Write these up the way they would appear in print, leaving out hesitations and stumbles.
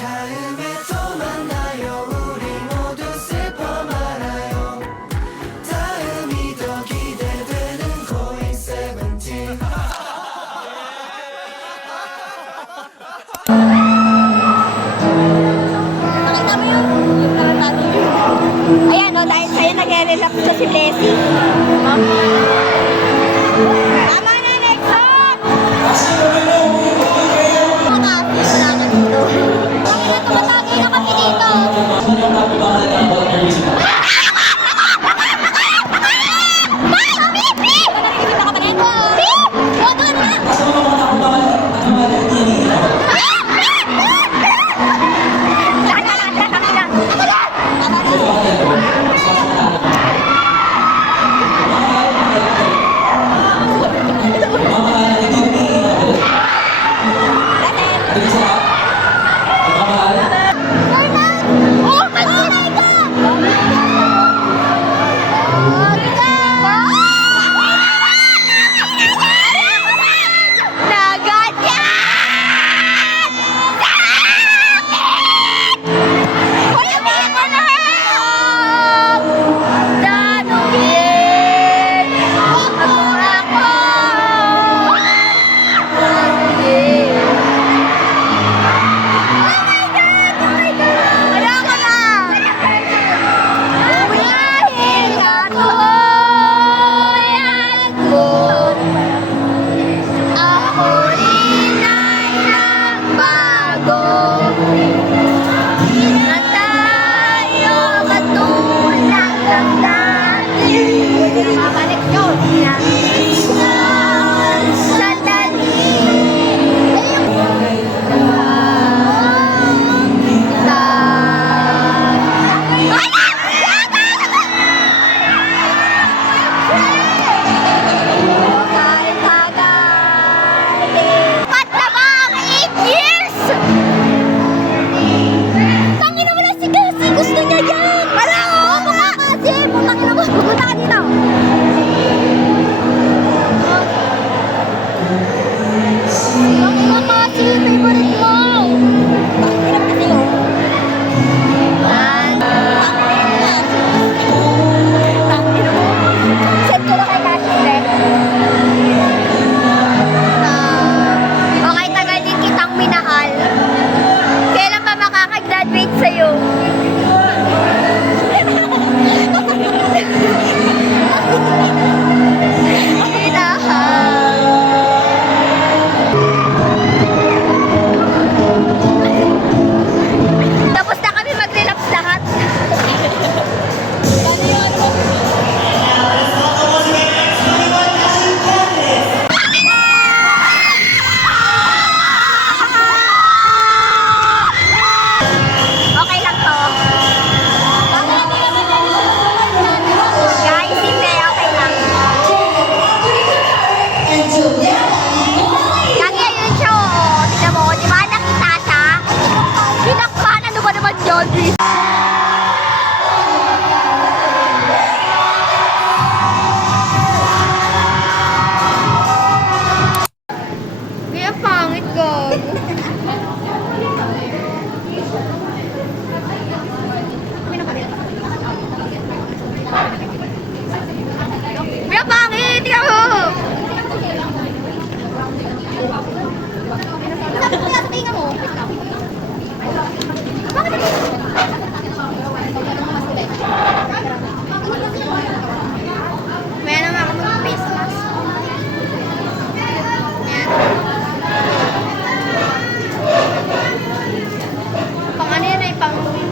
다음에 또 만나요 우리 모두 슬퍼 말아요 다음이 더 기대되는 고잉 세븐틴 Nakita mo yun? Yung tarantado yun. Ayan o, dahil sa'yo nag-relax siya si Leslie. Tama na, next song! Makasi, wala ka dito. Bakit na tumatagay na kami dito?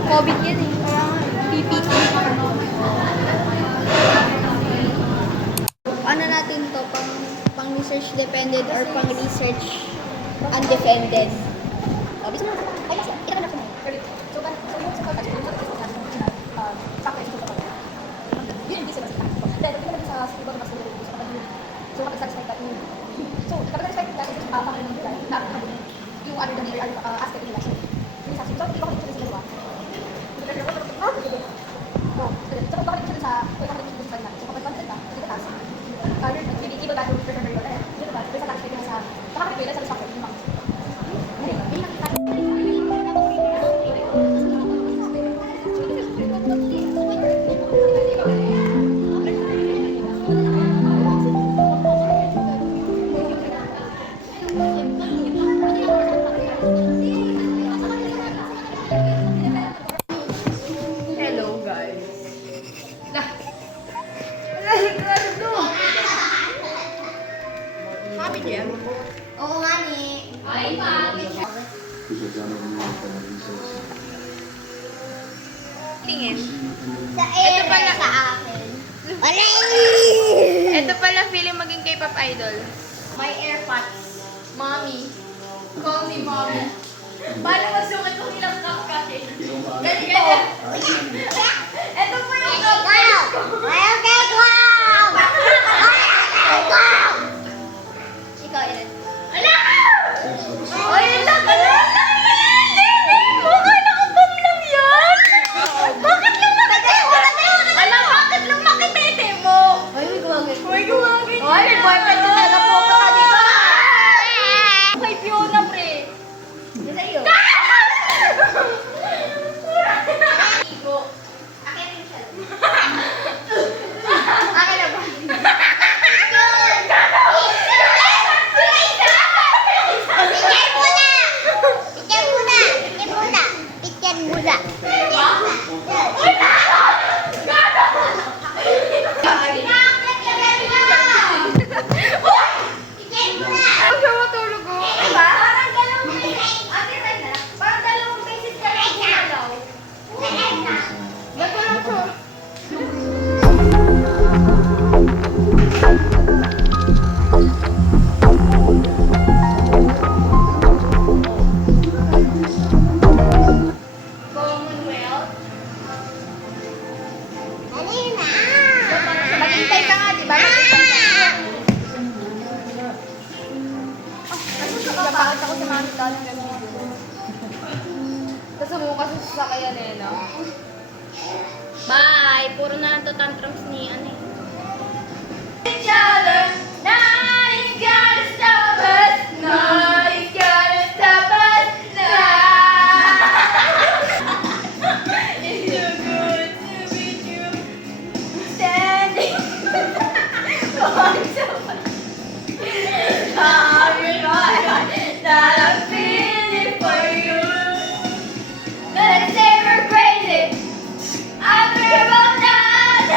COVID yan eh. PPT. Ano natin to? Pang research dependent or pang research undefended? Oh, bisa mo. Ay, kasi. Ito ka na ako. So, yun yung business. Then, ito ka sa school ba, so, kapag satisfied ka, so, kapag satisfied ka, yung other than the aspect nila. So, hindi ko kung ito sila ba? So, bakit ito sa so, kapag content ka, ito taas. Maybe able that to prepare your life. Ito ba? There's a tax sa pakakit ko sa satisfaction. tingin. Sa Ito pala. sa akin. Ito pala feeling maging K-pop idol. My AirPods. Mommy. Call me mommy. Paano masukit kung ilang kakake? Ganito. Ito po yung cupcake ko. Ikaw, Ilan. Ala! Ay, ala! Mukha na kabam lang yan! Bakit lumaki? Ala, bakit lumaki tete mo? Ay, may gumagay. May gumagay. Ay, may boyfriend ka talaga po ka dito. Kay Fiona, pre. Yung sa'yo. Igo. Akin rin siya. Akin na ba? Ang sama tulog ko. Diba? Parang dalawang beses. Ate, tayo na. Parang dalawang beses ka lang gumalaw. Natulog ko. Commonwealth. Maghintay ka nga, diba? Napakit ako sa mga talang ng video. Tapos umukas sa sasakyan eh, no? Bye! Puro na lang to tantrums ni ano eh. Each other, nothing's gonna stop us. Nothing's gonna stop us now. It's so good to meet you. Standing on someone. That I'm feeling for you. Let's say we're crazy. I'm about that.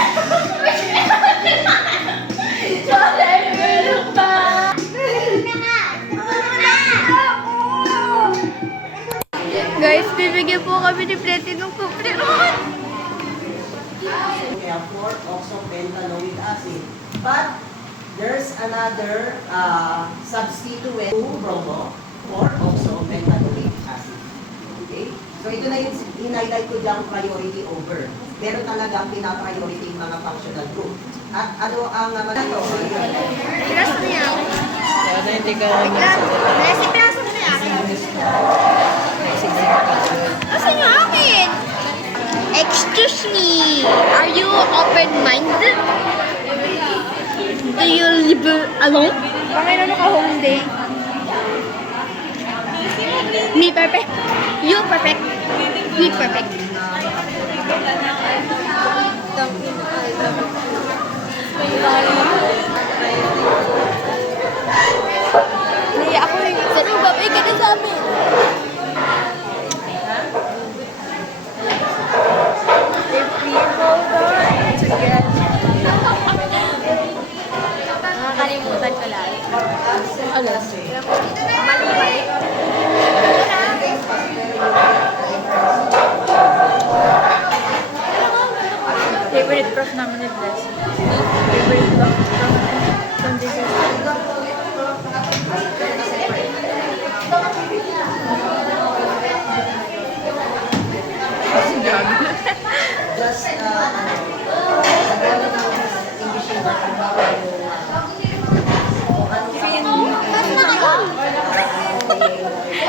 Don't let me look back. Guys, bibigyan po kami ni Pretty ng kumpleron. Kaya 4-oxopentanoic acid. But there's another substituent to bromo, 4-oxopentanoic acid. Okay? So ito na yung in-highlight ko diyang priority over. Meron talagang pina-priority yung mga functional group. At ano ang ano to? Piraso na yan. Nasa piraso na yan. Asan yung akin? Excuse me, are you open-minded? Do you live alone? Panginoon ka home day. Me perfect. You perfect. Me perfect. Hindi, ako rin. Sabi, babay ka na sa amin. If we hold on together. Nakakalimutan ko lang. Ano? Mali-mali. Favorite prof namin ni Bless. Favorite prof from Jesus. Just English yung halimbawa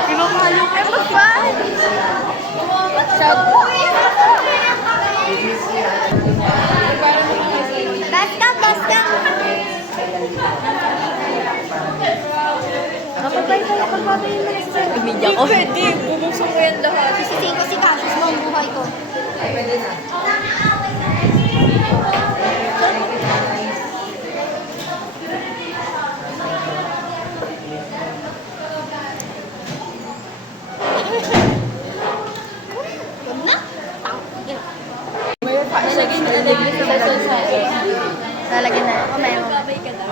Di ba mahalong empapan? Basta, basta. Kapatay ka na kapatay yung minister. Media ko. Pwede, bubuksan ko yan lahat. Sisisin ko si Cassius mo ang buhay ko. pwede na. Huwag na. Lalagyan na. Mamaya mo.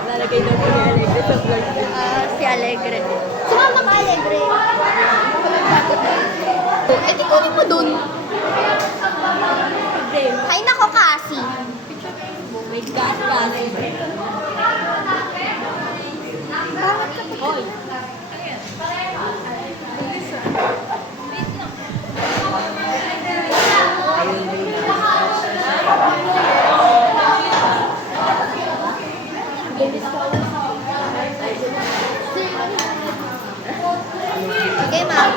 Lalagay daw ko yung Alegre sa vlog. Si Alegre. Sumama ka, Alegre. Eh, di kunin mo dun. nako, kasi. Wait, gas. Hoy. Okay, ma'am.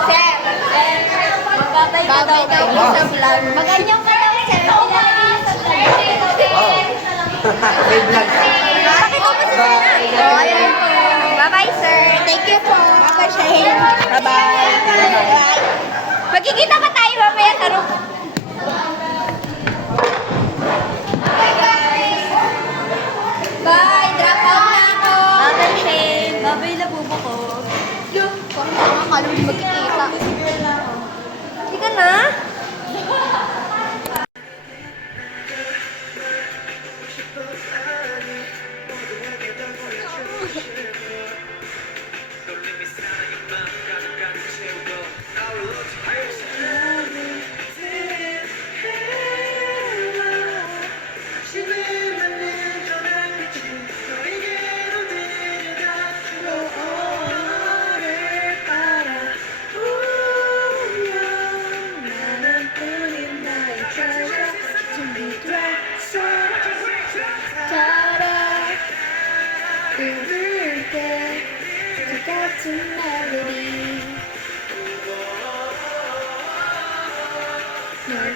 Sir, Magbabay ka babay daw po sa vlog. Maganyan ka daw, sir. May vlog. Bakit ako sa sir? Oh, ayan po. Bye-bye, sir. Thank you po. Bye-bye, Shane. Bye-bye. Bye. Magkikita pa tayo mamaya sa room. Bye. Drop out na ako. Bye-bye, Shane. Babay na bubo ko. Yung, akala mo magkikita. Hindi ka na?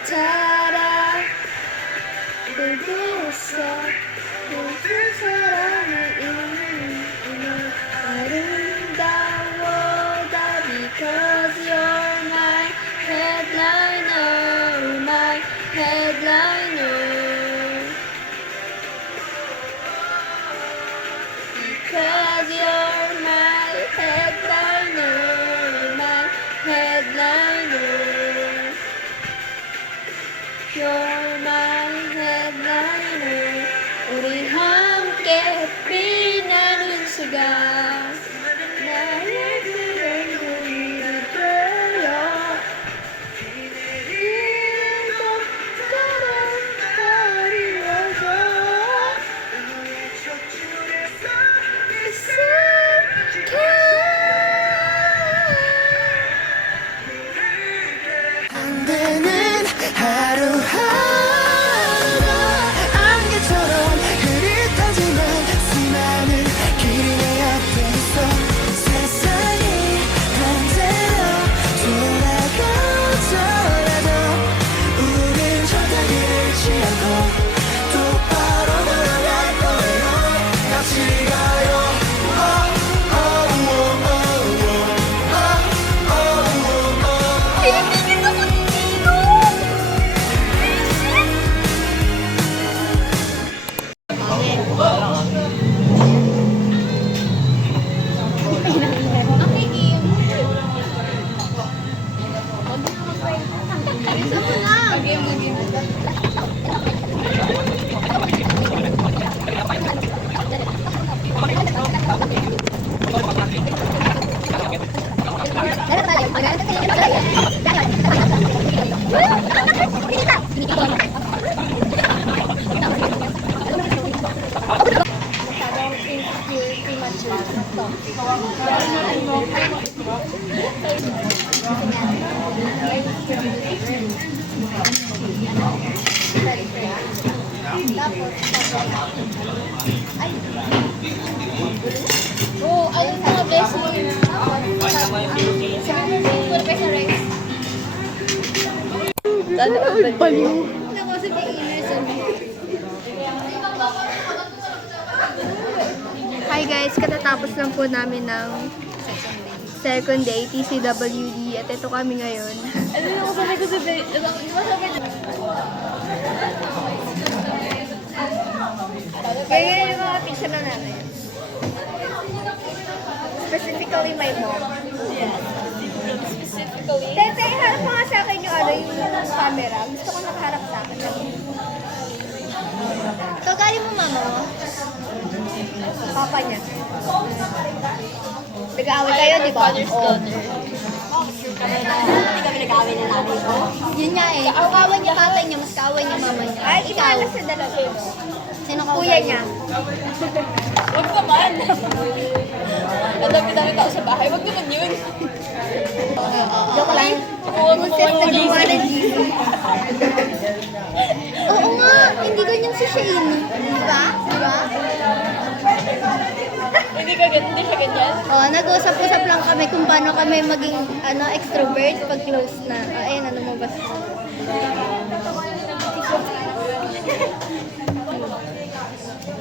타라 그곳에 모든 사람이 있는 아름다워다 because you're my headliner my headliner because you're my headliner my headliner You're my headliner 우리 함께 빛나는 시간 나의 그런 우리를 들려 이름 따라 어리워져 안 되는 하루하루가 안개처럼 흐릿하지만 수많은 길이 내 앞에 있어 세상이 반대로 돌아가더라도 우린 절대 잃지 않고 똑바로 돌아갈 거예요 같이 가요 Oh, ayun na, best mo. Hi guys, katatapos lang po namin ng second day, TCWD, at ito kami ngayon. Ano yung sabi ko sa day? Kaya yung mga teacher na namin. Specifically my mom. Specifically? Tete, harap mo nga sa akin yung ano, yung camera. Gusto ko nakaharap sa akin. Kagali mo, mama mo? Papa niya. Nag-aaway kayo, di ba? Oo. Hindi kami nag-aaway na nanay ko. Yun nga eh. Kaaway niya tatay niya, mas kaaway niya mama niya. Ay, imalas sa dalawa. Sino kuya niya? Huwag naman. Ang dami-dami tao sa bahay. Huwag naman yun. Joke lang. Boses na gawa ng GC. Oo nga, hindi ganyan si Shane. Diba? Diba? Hindi siya ganyan. Oo, nag-usap-usap lang kami kung paano kami maging extrovert pag close na. Ayun, lumabas na.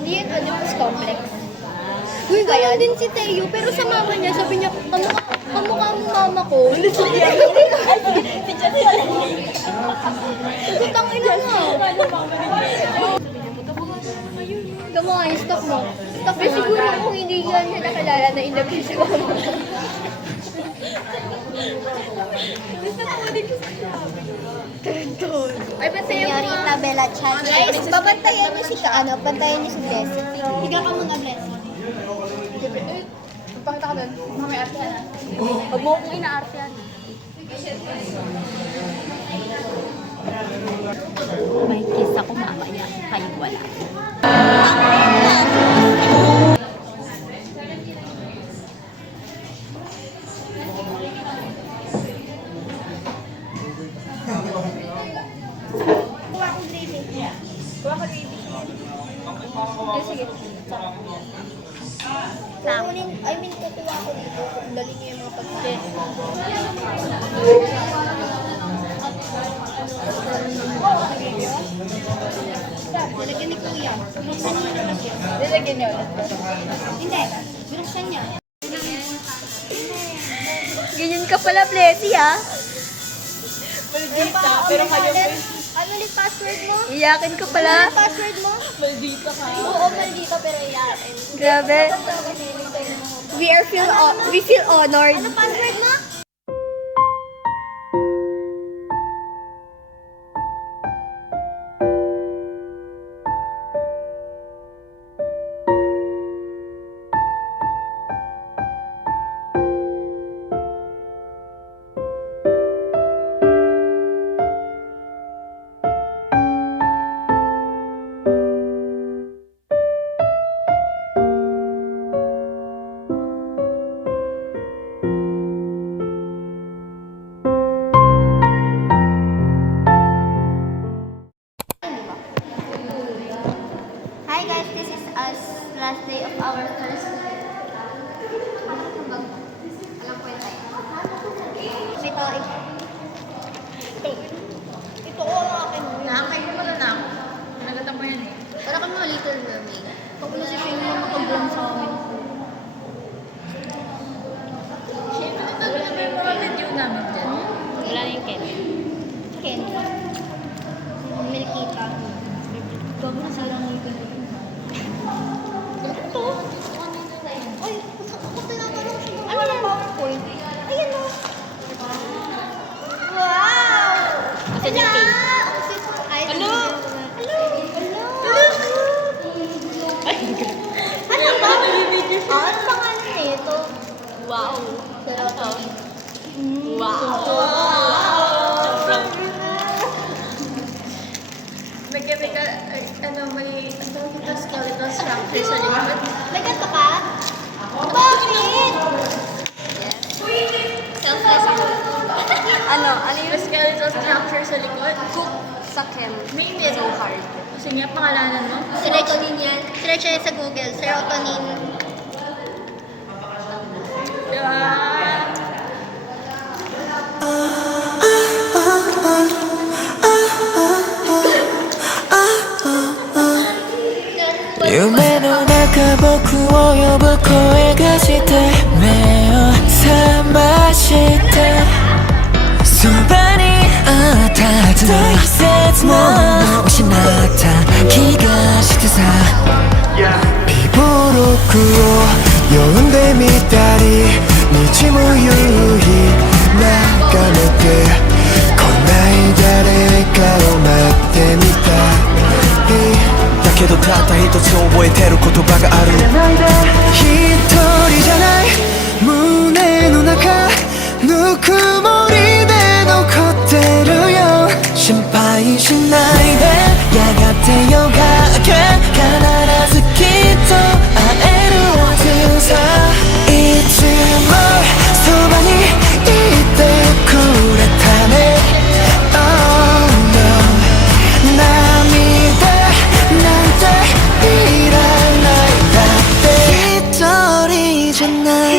Hindi yun, Oedipus complex. Uy, ganyan din si Teo, pero sa mama niya, sabi niya, kamukha mo mama ko. Tutang ina nga. Tama nga, yung stop mo. Stop mo siguro kung hindi yan siya nakilala na inabis si mama. Ay, ba't sa'yo Señorita Bella Chan. Guys, babantayan niyo si bantayan niyo si Blessing. Higa ka muna, Blessing. Pagpakita ka doon. Mamay arte na. Huwag mo akong inaarte yan. May kiss ako mamaya, kayo wala. Kuha ko gravy. Kuha ko gravy. Sige. Kukunin, kukuha ko dito. Dali niyo yung mga pagkain. Nilagyan ni Kuya. Binuksan niya naman siya. Nilagyan niyo. Hindi. Binuksan niya. Ganyan ka pala, Blessy, ha? Maldita. Pero kayo Ano ulit password mo? iyakin ka pala. Ano password mo? Maldita ka. Oo, maldita pero iyakin. Grabe. We feel honored. Ano password mo? Hi guys, this is us last day of our first. Alam ko yun tayo. May tayo. Ito ko ang akin. Nakakain mo na ako. Nagata mo yan eh. Para kami mga little mermaid. Pag na si Shane na makablang sa amin. Siyempre, ito na may mga video namin dyan. Wala na yung Ken. Ken. Milkita. Bago na sila ng ngipin ko. Ito? Ay, ako tinatanong siya. Ano yung PowerPoint? Ayan o. Wow! Asa niya yung face? Hello? Hello? Ano ba? Ano pangalan nito? Wow. Pero ito. May chemical, may skeletal structure sa likod. May ganito ka? Bakit? Selfless ako. Ano May skeletal structure sa likod. Cook sa chem. May so hard. Kasi nga, pangalanan mo. Serotonin yan. Search yan sa Google. Serotonin. Yeah. 夢の中僕を呼ぶ声がして目を覚ましてそばにあったはずの季節も失った気がしてさ美貌録を読んでみたり日も夕日眺めてこない誰かを待ってみたりだけけどたった一つ覚えてる言葉がある一人じゃない胸の中ぬくもりで残ってるよ心配しないでやがて夜が明け必ずきっと会えるはずさいつもそばにいてくれたね Oh no 涙なんていらないだって一人じゃない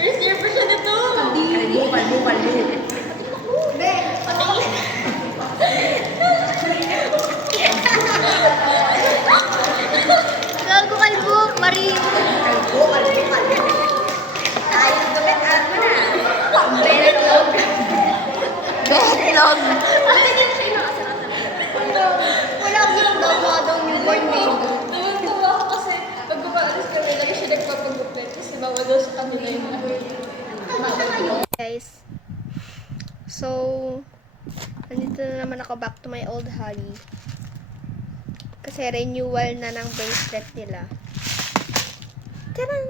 First year pa siya nito. Kalbo. Gago kalbo, Marie. Kalbo. Ayos gawin, alam mo na. Betlog. Betlog. Ate, hindi na siya inakasal. Wala akong ginagawa daw newborn baby. Naman ako kasi pag papaalis kami, lagi siya nagpapagupit. Kasi bawal daw sa kanila yung guys, so nandito na naman ako back to my old hobby kasi renewal na ng bracelet nila. Taran!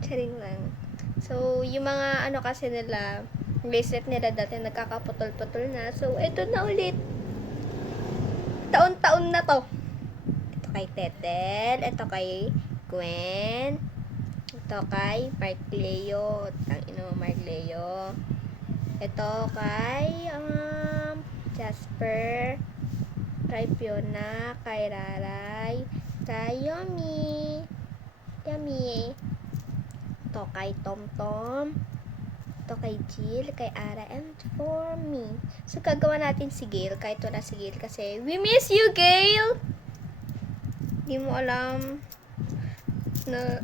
Charing lang. So yung mga ano kasi nila bracelet nila dati nagkakaputol-putol na, so ito na ulit, taon-taon na to. Ito kay Tetel, ito kay Gwen, ito kay Mark Leo, ang ino Mark Leo, ito kay Jasper, kay Fiona, kay Raray, kay Yomi, ito kay Tom, ito kay Jill, kay Ara, and for me. So gagawa natin si Gail, kahit wala si Gail kasi we miss you, Gail. Hindi mo alam na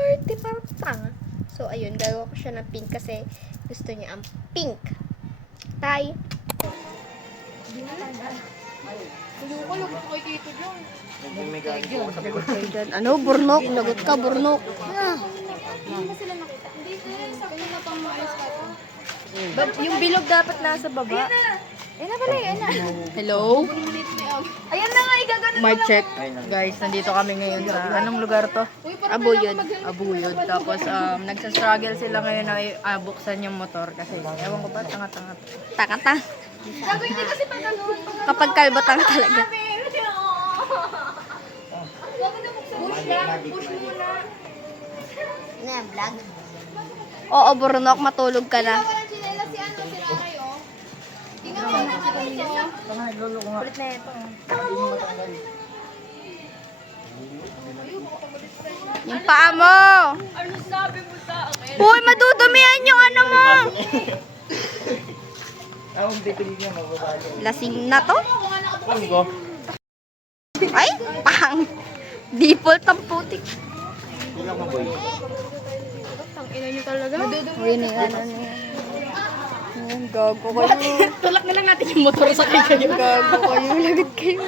arte parang tanga. So ayun, gagawa ko siya ng pink kasi gusto niya ang pink. Tay. Ano, burnok? Lagot ka, burnok. Yung bilog dapat nasa baba. Ayan na pala, ayan na. Hello? Ayan na nga, igaganon. Mic check. Guys, nandito kami ngayon sa anong lugar to? Abuyod. Abuyod. Tapos nagsa-struggle sila ngayon na buksan yung motor kasi ewan ko ba, tanga-tanga. Takata. Gago, hindi kasi pa ganun. Kapag kalbotang talaga. Na, vlog. Oo, burnok, matulog ka na. Walang chinela si ano, si Raray, oh. Tingnan mo na kanina. Kulit na ito. Yung paa mo. Ano sabi mo sa akin? Uy, madudumihan yung ano mo. Lasing na to. Ay, pang. Default ang putik. Ina niyo talaga. Uy, ni ano niya. Gago kayo. Tulak na lang natin yung motor sa kayo. Gago kayo. Lagot kayo.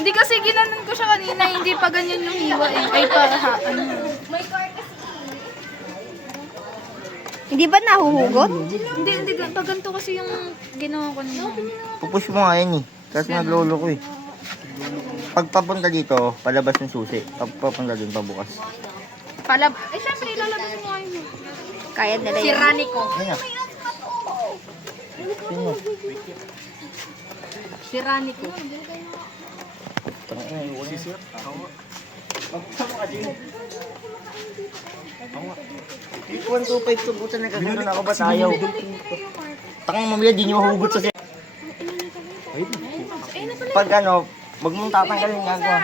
Hindi kasi ginanon ko siya kanina, hindi pa ganyan yung hiwa eh. Ay, para ano. Hindi ba nahuhugot? Hindi, pag ganito kasi yung ginawa ko nila. Pupush mo nga yan eh. Kasi naglolo ko eh. Pag papunta dito, palabas ng susi. Pag papunta dun, pabukas. Eh, syempre, ilalabas mo ngayon. Kaya nila Si yun. Rani ko. Ayun na. Sino? Si Rani ko. Tangina, ayoko na. Magpapama ka din. 125 to buta na kagano'n ako ba tayo? Tangang mamaya di nyo mahugot sa siya. Pag ano, wag mong tatanggalin nga ako.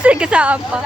Sige, saan pa?